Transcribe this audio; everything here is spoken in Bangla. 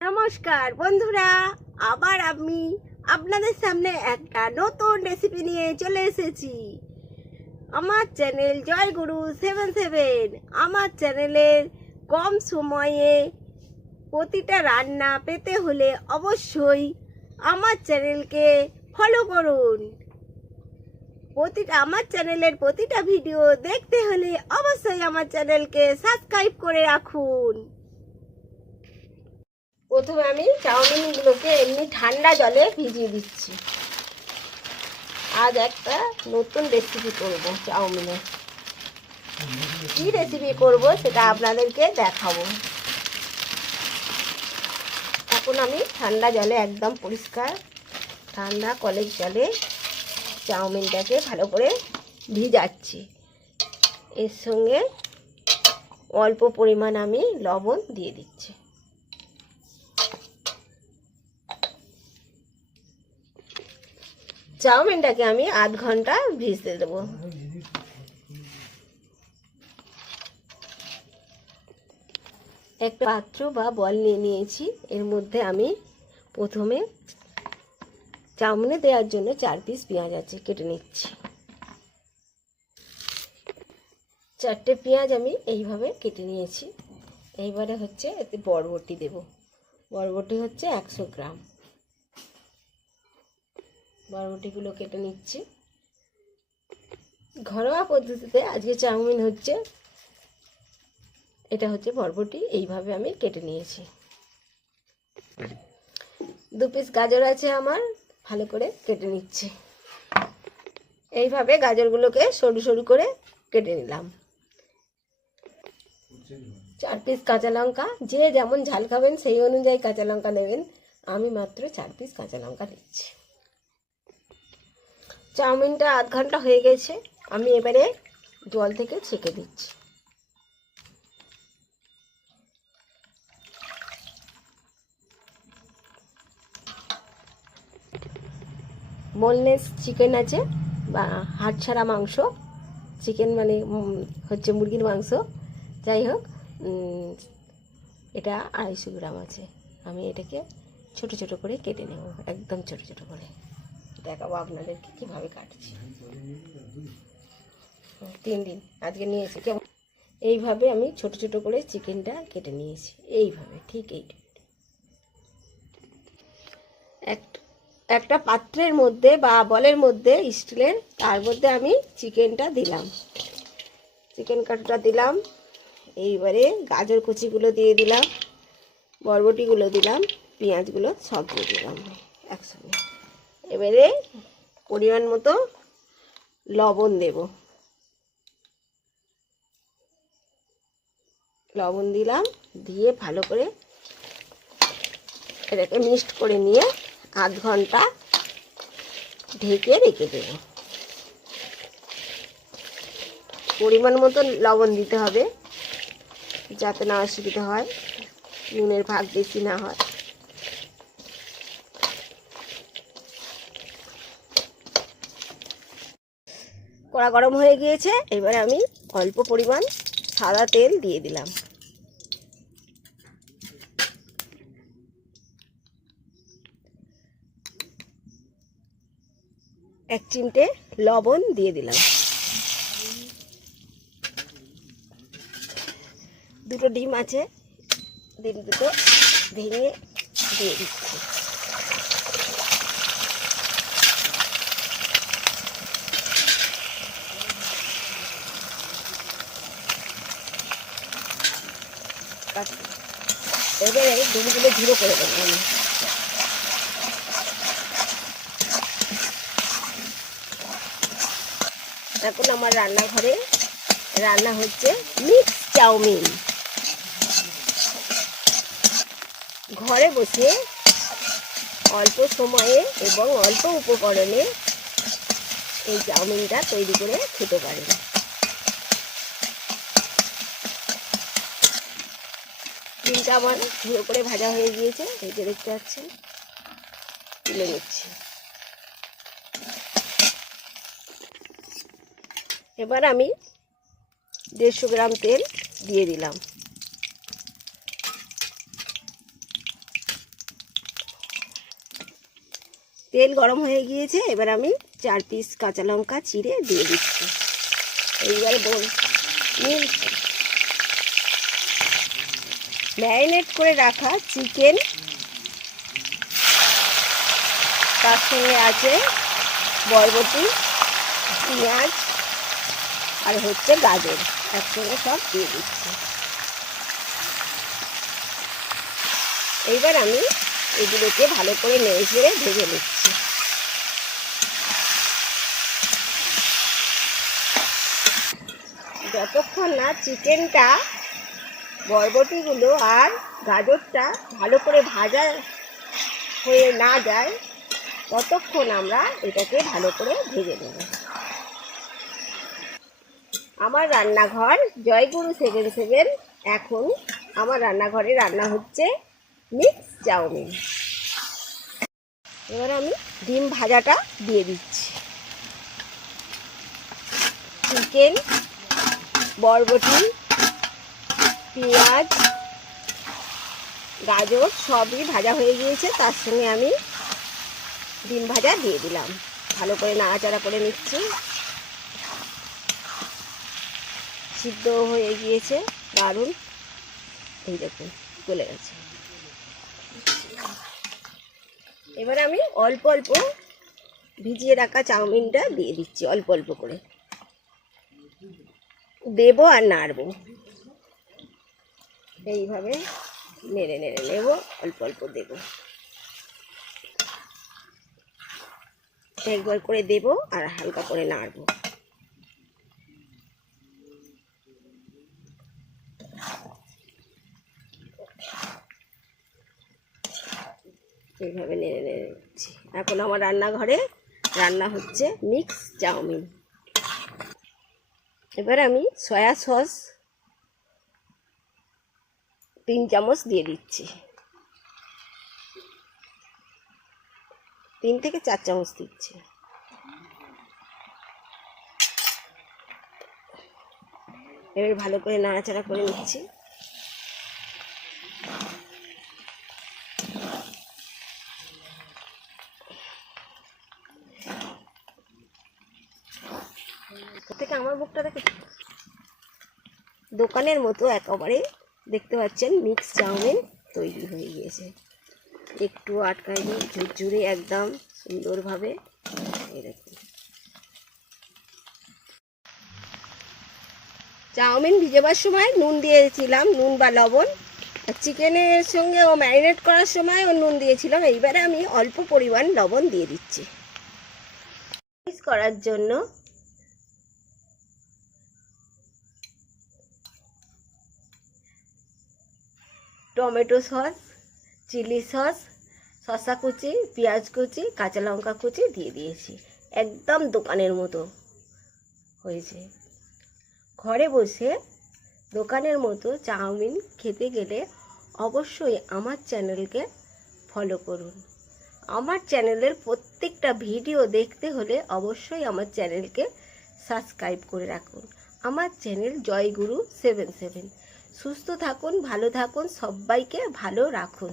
নমস্কার বন্ধুরা, আবার আমি আপনাদের সামনে একটা নতুন রেসিপি নিয়ে চলে এসেছি। আমার চ্যানেল জয়গুরু 77। আমার চ্যানেলের কম সময়ে প্রতিটা রান্না পেতে হলে অবশ্যই আমার চ্যানেলকে ফলো করুন। আমার চ্যানেলের প্রতিটা ভিডিও দেখতে হলে অবশ্যই আমার চ্যানেলকে সাবস্ক্রাইব করে রাখুন। প্রথমে আমি চাউমিনগুলোকে এমনি ঠান্ডা জলে ভিজিয়ে দিচ্ছি। আজ একটা নতুন রেসিপি করব চাউমিনের। কি রেসিপি করব সেটা আপনাদেরকে দেখাবো। এখন আমি ঠান্ডা জলে, একদম পরিষ্কার ঠান্ডা কলের জলে চাউমিনটাকে ভালো করে ভিজাচ্ছি। এর সঙ্গে অল্প পরিমাণ আমি লবণ দিয়ে দিচ্ছি। চাউমিনটাকে আমি আধ ঘন্টা ভিজতে দেবো। একটা পাত্র বা বল নিয়ে নিয়েছি। এর মধ্যে আমি প্রথমে চাউমিনে দেওয়ার জন্য 4 পিস পেঁয়াজ আছে, কেটে নিচ্ছি। 4টে পেঁয়াজ আমি এইভাবে কেটে নিয়েছি। এইবারে হচ্ছে এতে বরবটি দেব। বরবটি হচ্ছে 100 গ্রাম। বরবটিগুলো কেটে নিচ্ছি। ঘরোয়া পদ্ধতিতে আজকে চাউমিন হচ্ছে। এটা হচ্ছে বরবটি, এইভাবে আমি কেটে নিয়েছি। 2 পিস গাজর আছে আমার, ভালো করে কেটে নিচ্ছি। এইভাবে গাজরগুলোকে সরু সরু করে কেটে নিলাম। 4 পিস কাঁচা লঙ্কা, যে যেমন ঝাল খাবেন সেই অনুযায়ী কাঁচা লঙ্কা নেবেন। আমি মাত্র 4 পিস কাঁচা লঙ্কা নিচ্ছি। চাউমিনটা আধ ঘন্টা হয়ে গেছে। আমি এবারে জল থেকে ছেঁকে দিচ্ছি। বোনলেস চিকেন আছে বা হাড় ছাড়া মাংস। চিকেন মানে হচ্ছে মুরগির মাংস। যাই হোক, এটা 250 গ্রাম আছে। আমি এটাকে ছোট ছোট করে কেটে নেব, একদম ছোট ছোট করে দেখাবো আপনাদেরকে কীভাবে কাটছি। 3 দিন আজকে নিয়েছি। কেমন এইভাবে আমি ছোট ছোট করে চিকেনটা কেটে নিয়েছি। এইভাবে ঠিক একটা পাত্রের মধ্যে বা বলের মধ্যে স্টিলের, তার মধ্যে আমি চিকেনটা দিলাম, চিকেন কাটাটা দিলাম। এইবারে গাজর কুচিগুলো দিয়ে দিলাম, বরবটিগুলো দিলাম, পেঁয়াজগুলো সব দিয়ে দিলাম একসঙ্গে। এবারে পরিমাণ মতো লবণ দেব। লবণ দিলাম, দিয়ে ভালো করে এটাকে মিক্সড করে নিয়ে আধ ঘন্টা ঢেকে রেখে দেব। পরিমাণ মতো লবণ দিতে হবে, যাতে না অসুবিধা হয়, নুনের ভাগ বেশি না হয়। কড়া গরম হয়ে গিয়েছে। এবারে আমি অল্প পরিমাণ সাদা তেল দিয়ে দিলাম। এক চিমটে লবণ দিয়ে দিলাম। 2টো ডিম আছে, ডিম দুটো ভেঙে দিয়ে দিচ্ছি। এবারে ডিমগুলো ঝুড়ো করে দেবো আমি। এখন আমার রান্নাঘরে রান্না হচ্ছে মিক্স চাউমিন। ঘরে বসে অল্প সময়ে এবং অল্প উপকরণে এই চাউমিনটা তৈরি করে খেতে পারেন। ডিমটা আমার ঝুড়ো করে ভাজা হয়ে গিয়েছে, এই যে দেখতে পাচ্ছেন। তুলে নিচ্ছি। এবার আমি 150 গ্রাম তেল দিয়ে দিলাম। তেল গরম হয়ে গিয়েছে, এবার আমি 4 পিস কাঁচা লঙ্কা চিড়ে দিয়ে দিচ্ছি। এইবারে ম্যারিনেট করে রাখা চিকেন, তার সঙ্গে আছে বরবটি, পেঁয়াজ আর হচ্ছে গাজর, একসঙ্গে সব দিয়ে দিচ্ছি। এইবার আমি এগুলোকে ভালো করে নেড়ে চেড়ে ভেজে নিচ্ছি। যতক্ষণ না চিকেনটা, বরবটিগুলো আর গাজরটা ভালো করে ভাজা হয়ে না যায় ততক্ষণ আমরা এটাকে ভালো করে ভেজে নেব। আমার রান্নাঘর জয়গুরু 77। এখন আমার রান্নাঘরে রান্না হচ্ছে মিক্স চাউমিন। এবার আমি ডিম ভাজাটা দিয়ে দিচ্ছি। চিকেন, বরবটি, পেঁয়াজ, গাজর সবই ভাজা হয়ে গিয়েছে, তার সঙ্গে আমি ডিম ভাজা দিয়ে দিলাম। ভালো করে নাড়াচাড়া করে নিচ্ছি। সিদ্ধ হয়ে গিয়েছে দারুণ, এই দেখুন গলে গেছে। এবার আমি অল্প অল্প ভিজিয়ে রাখা চাউমিনটা দিয়ে দিচ্ছি, অল্প অল্প করে দেবো আর নাড়বো। এইভাবে নেড়ে নেড়ে নেব, অল্প অল্প দেবো, একবার করে দেবো আর হালকা করে নাড়বো। এইভাবে নেড়ে নেড়ে নিচ্ছি। এখন আমার রান্নাঘরে রান্না হচ্ছে মিক্স চাউমিন। এবার আমি সয়া সস 3 চামচ দিয়ে দিচ্ছি, 3 থেকে 4 চামচ দিচ্ছি। এবার ভালো করে নাড়াচাড়া করে নিচ্ছি। থেকে আমার মুখটা দেখে দোকানের মতো একেবারে দেখতে পাচ্ছেন মিক্স চাউমিন তৈরি হয়ে গিয়েছে। একটু আটকায়নি, ঝুরঝুরে একদম সুন্দরভাবে। এই দেখুন চাউমিন ভিজাবার সময় নুন দিয়েছিলাম, নুন বা লবণ, আর চিকেনের সঙ্গে ও ম্যারিনেট করার সময় ও নুন দিয়েছিলাম। এইবারে আমি অল্প পরিমাণ লবণ দিয়ে দিচ্ছি। করার জন্য টমেটো সস, চিলি সস, শসা কুচি, পেঁয়াজ কুচি, কাঁচা লঙ্কা কুচি দিয়ে দিয়েছি। একদম দোকানের মতো হয়েছে। ঘরে বসে দোকানের মতো চাউমিন খেতে গেলে অবশ্যই আমার চ্যানেলকে ফলো করুন। আমার চ্যানেলের প্রত্যেকটা ভিডিও দেখতে হলে অবশ্যই আমার চ্যানেলকে সাবস্ক্রাইব করে রাখুন। আমার চ্যানেল জয়গুরু 77। সুস্থ থাকুন, ভালো থাকুন, সবাইকে ভালো রাখুন।